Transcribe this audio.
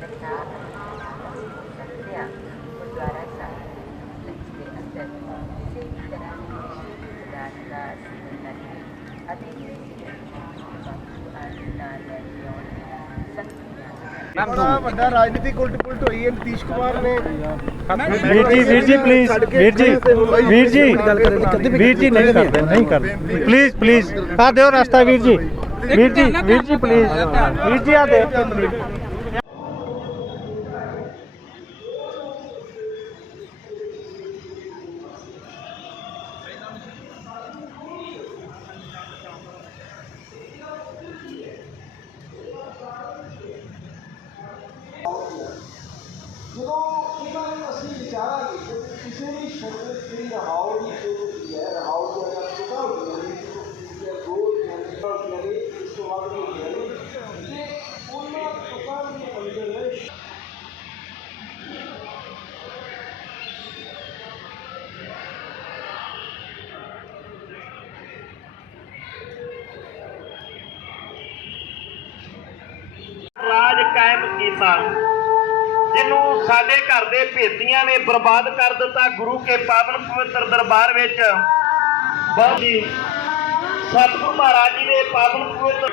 सत्या गुरुद्वारा साहिब के अंदर किसी भी तरह की पदार्थ का सेवन करके अधिक बड़ा ਵੱਡਾ राजनीतिक उलट पुलट हुई है। नीतीश कुमार ने वीर जी प्लीज वीर जी नहीं कर प्लीज प्लीज आ दो रास्ता वीर जी प्लीज वीर जी आ दे जो असं विचारा किसी भी शब्द की रहाओ की जो होती है रहाओ की अगर चुका होती है दो लगे इसके बाद ये उन्हें चुका के अंदर है। राज कायम किया जिन्हों साडे घर दे भेतियां ने बर्बाद कर दिता। गुरु के पावन पवित्र दरबार विच बहुत ही सतगुरु महाराज जी के पावन पवित्र